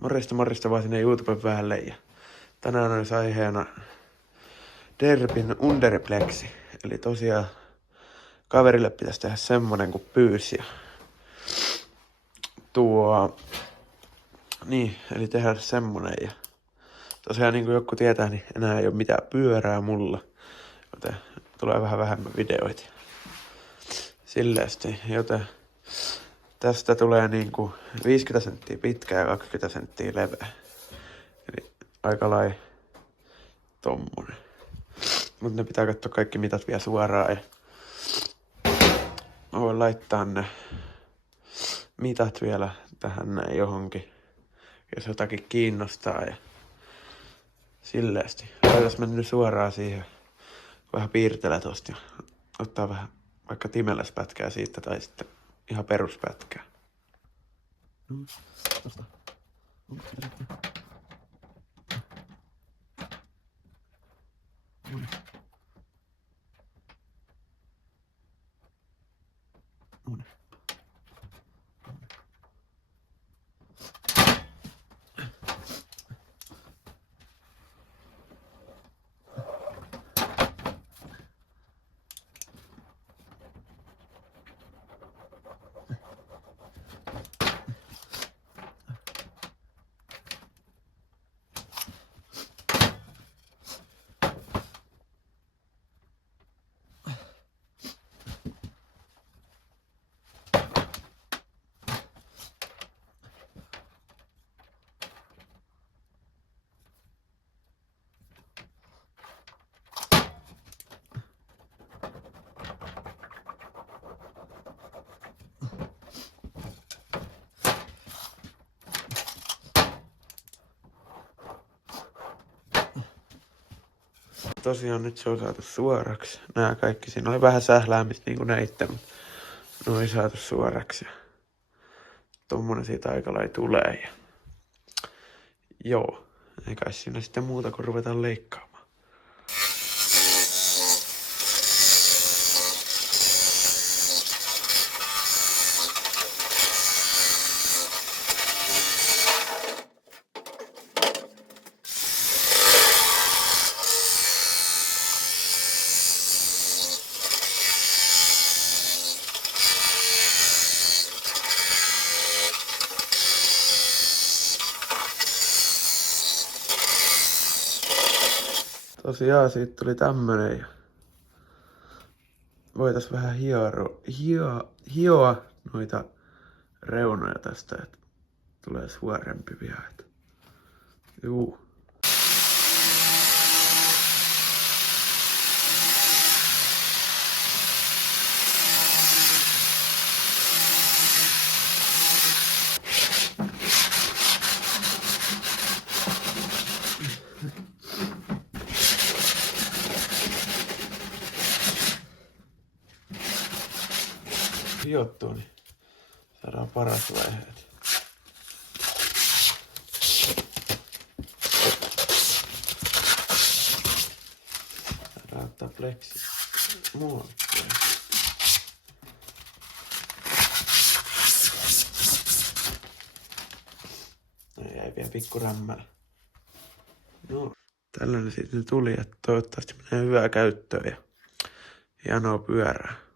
Morjesta vaan sinne YouTuben päälle ja tänään olisi aiheena Derbyn Underplexi. Eli tosiaan kaverille pitäisi tehdä semmonen kuin pyysi ja eli tehdä semmonen ja tosiaan niin kuin joku tietää, niin enää ei ole mitään pyörää mulla, joten tulee vähän vähemmän videoita. Silleesti, joten tästä tulee niinku 50 senttiä pitkä ja 20 senttiä leveä. Eli aika lai tommonen. Mut ne pitää katsoa kaikki mitat vielä suoraan ja mä voin laittaa ne mitat vielä tähän näin johonkin, jos jotakin kiinnostaa ja silleesti. Laitais mennyt suoraan siihen, vähän piirtellä tosta ja ottaa vähän vaikka timeläspätkää siitä tai sitten ihan peruspätkää. Tosta. Tosiaan nyt se on saatu suoraksi. Nää kaikki, siinä oli vähän sähläämistä niin kuin näitte, mutta noin saatu suoraksi. Tommonen siitä aika lai tulee. Ja joo, ei kai siinä sitten muuta kuin ruvetaan leikkaamaan. Tosiaan siitä tuli tämmönen ja voitais vähän hioa noita reunoja tästä, että tulee suorempi vielä. Juu. Hiottua, niin saadaan paras vaiheet. Saadaan ottaa pleksi muottia. Jäi vielä pikku rämmälä. No, tällainen siitä tuli, että toivottavasti menee hyvää käyttöön ja hienoa pyörää.